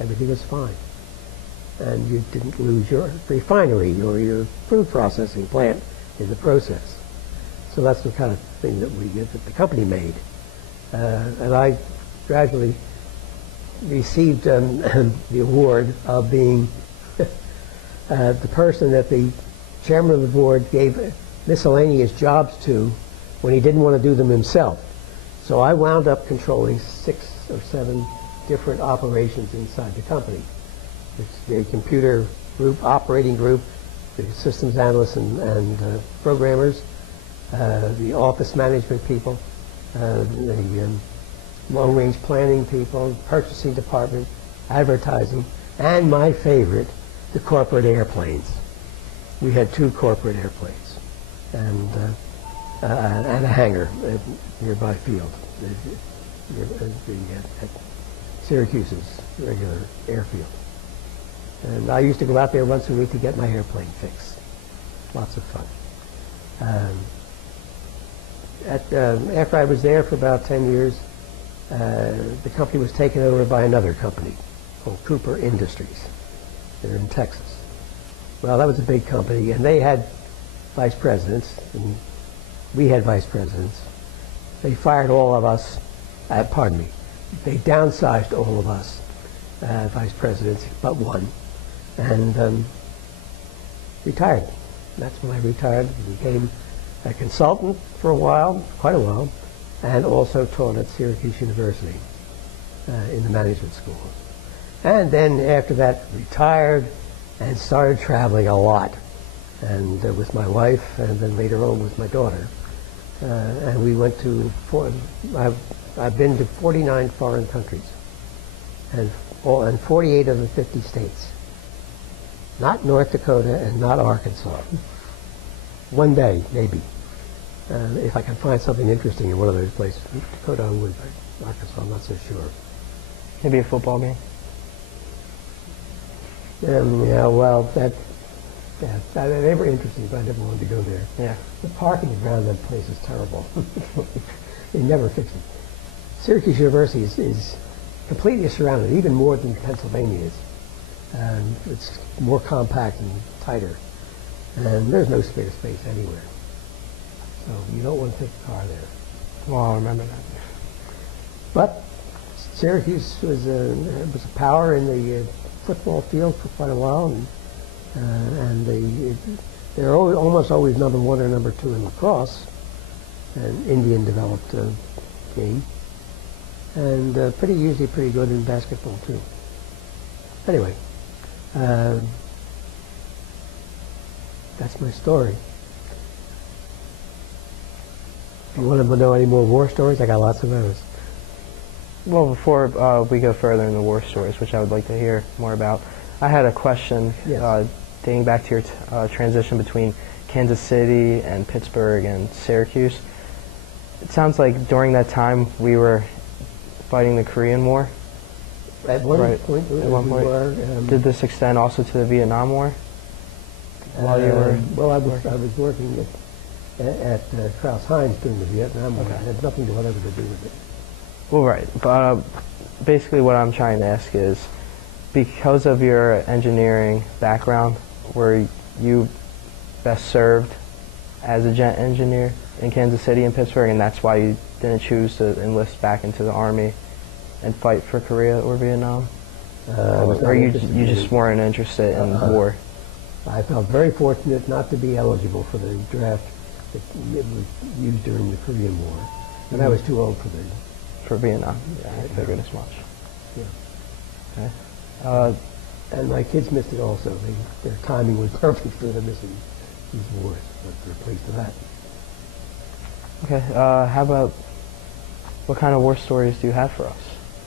everything was fine. And you didn't lose your refinery or your food processing plant in the process. So that's the kind of thing that the company made. And I gradually received the award of being the person that the chairman of the board gave miscellaneous jobs to when he didn't want to do them himself. So I wound up controlling 6 or 7 different operations inside the company. It's the computer group, operating group, the systems analysts and programmers, the office management people, the long-range planning people, purchasing department, advertising, and my favorite, the corporate airplanes. We had 2 corporate airplanes and a hangar at nearby field, at Syracuse's regular airfield. And I used to go out there once a week to get my airplane fixed. Lots of fun. After I was there for about 10 years, the company was taken over by another company called Cooper Industries. They're in Texas. Well, that was a big company, and they had vice presidents, and we had vice presidents. They fired all of us, pardon me, they downsized all of us, vice presidents, but one, and retired. That's when I retired, became a consultant for a while, quite a while, and also taught at Syracuse University in the management school. And then after that, retired and started traveling a lot, and with my wife, and then later on with my daughter. And we went to, I've been to 49 foreign countries, and 48 of the 50 states. Not North Dakota and not Arkansas. One day, maybe. If I can find something interesting in one of those places. Dakota and Woodbridge, Arkansas, I'm not so sure. Maybe a football game? Yeah, well, they were interesting, but I never wanted to go there. Yeah. The parking around that place is terrible. They never fix it. Syracuse University is completely surrounded, even more than Pennsylvania is. It's more compact and tighter. And there's no spare space anywhere. So you don't want to take a car there. Well, I'll remember that. But Syracuse was a power in the football field for quite a while, and they're almost always number 1 or number 2 in lacrosse, an Indian-developed game, and usually pretty good in basketball too. Anyway, that's my story. If you want to know any more war stories, I got lots of those. Well, before we go further in the war stories, which I would like to hear more about, I had a question. Yes. Dating back to your transition between Kansas City and Pittsburgh and Syracuse. It sounds like during that time we were fighting the Korean War. At one point. At one point. Did this extend also to the Vietnam War? While you were well, I was working at Krauss Heinz during the Vietnam War. Okay. It had nothing whatever to do with it. Well, right. But basically what I'm trying to ask is, because of your engineering background, were you best served as a jet engineer in Kansas City and Pittsburgh, and that's why you didn't choose to enlist back into the Army and fight for Korea or Vietnam? Or you just weren't interested in war? I felt very fortunate not to be eligible for the draft that was used during the Korean War. And I was too old for Vietnam. Yeah, I figured as much. Yeah. Okay. And my kids missed it also. Their timing was perfect for them missing these wars, but they're pleased with that. Okay. How about, what kind of war stories do you have for us?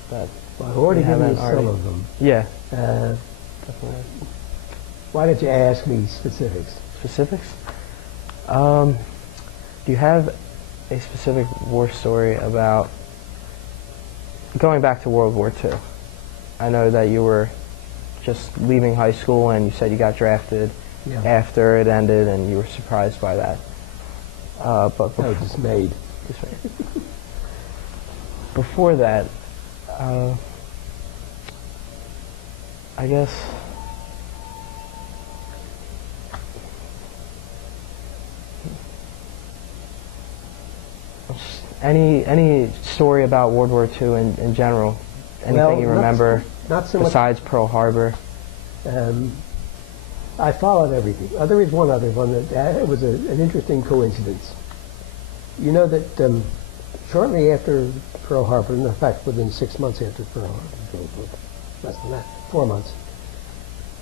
Well, I've already given you some of them. Yeah. Definitely. Why don't you ask me specifics? Specifics? Do you have a specific war story about going back to World War II? I know that you were just leaving high school and you said you got drafted after it ended and you were surprised by that. But I was dismayed. Before that, I guess any story about World War II in general? Anything well, you remember not so besides Pearl Harbor? I followed everything. There is one other one that it was an interesting coincidence. You know that shortly after Pearl Harbor, in fact within 6 months after Pearl Harbor, less than that, 4 months,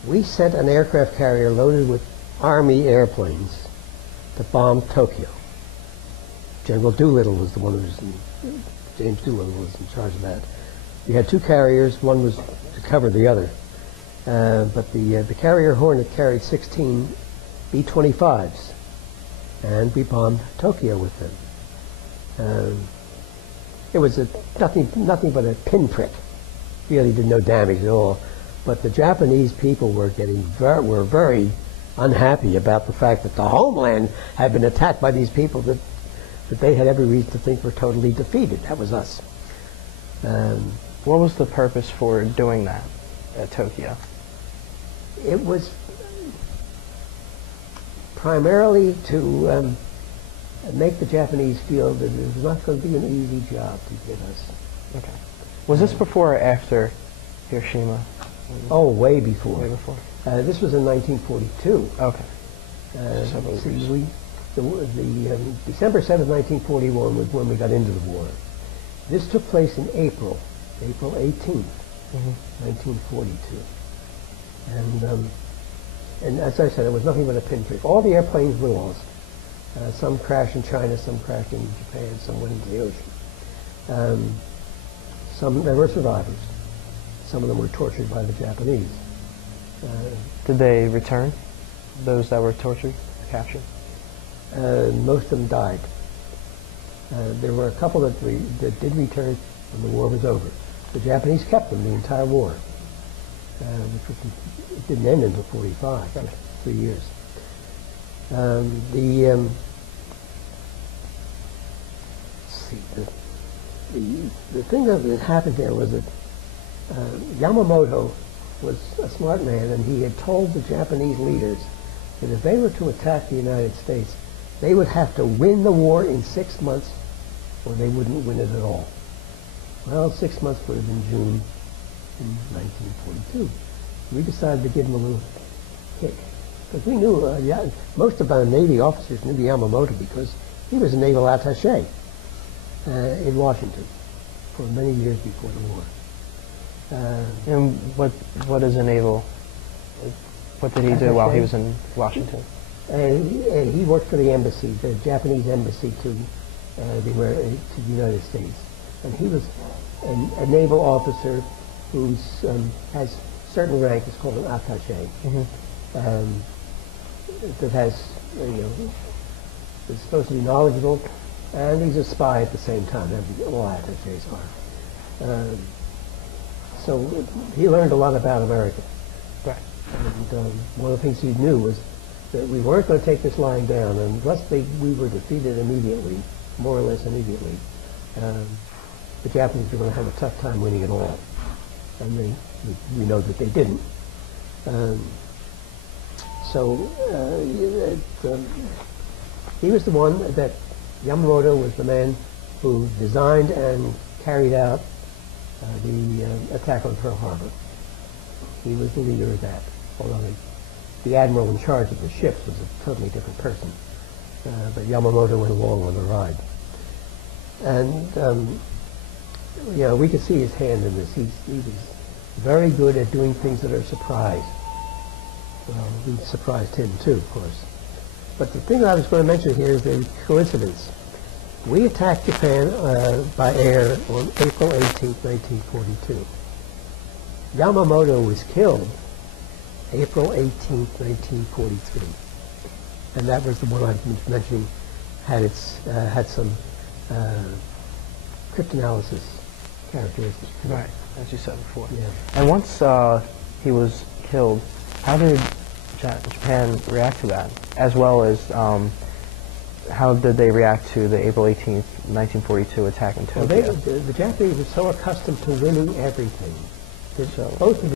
we sent an aircraft carrier loaded with Army airplanes to bomb Tokyo. General Doolittle was the one who was James Doolittle was in charge of that. We had 2 carriers, one was to cover the other. But the carrier Hornet carried 16 B-25s, and we bombed Tokyo with them. It was nothing but a pinprick. Really did no damage at all. But the Japanese people were were very unhappy about the fact that the homeland had been attacked by these people that they had every reason to think were totally defeated. That was us. What was the purpose for doing that at Tokyo? It was primarily to make the Japanese feel that it was not going to be an easy job to get us. Okay. Was this before or after Hiroshima? Oh, way before. Way before. This was in 1942. Okay. December 7th, 1941 was when we got into the war. This took place in April 18th, 1942. And as I said, it was nothing but a pinprick. All the airplanes were lost. Some crashed in China, some crashed in Japan, some went into the ocean. There were survivors. Some of them were tortured by the Japanese. Did they return? Those that were tortured, captured? Most of them died. There were a couple that did return when the war was over. The Japanese kept them the entire war, it didn't end until 45, 3 years. The thing that happened there was that Yamamoto was a smart man, and he had told the Japanese leaders that if they were to attack the United States, they would have to win the war in 6 months, or they wouldn't win it at all. Well, 6 months would have been June in 1942. We decided to give him a little kick, because we knew most of our Navy officers knew Yamamoto because he was a naval attaché in Washington for many years before the war. And what is a naval? What did he do while he was in Washington? He worked for the embassy, the Japanese embassy to the United States, and he was a naval officer who has certain rank. It's called an attaché. That has, is supposed to be knowledgeable, and he's a spy at the same time. All attachés are. So he learned a lot about America. Right. And one of the things he knew was that we weren't going to take this line down unless we were defeated immediately, more or less immediately. The Japanese were going to have a tough time winning it all. And we know that they didn't. He was the one that Yamamoto was the man who designed and carried out the attack on Pearl Harbor. He was the leader of that, although the admiral in charge of the ships was a totally different person. But Yamamoto went along on the ride. And we could see his hand in this. He was very good at doing things that are a surprise. Well, we surprised him too, of course. But the thing I was going to mention here is a coincidence. We attacked Japan by air on April 18th, 1942. Yamamoto was killed April 18th, 1943. And that was the one I was mentioning had some cryptanalysis characteristics. Right, as you said before. Yeah. And once he was killed, how did Japan react to that? As well as how did they react to the April 18th, 1942 attack in Tokyo? Well, the Japanese were so accustomed to winning everything that both of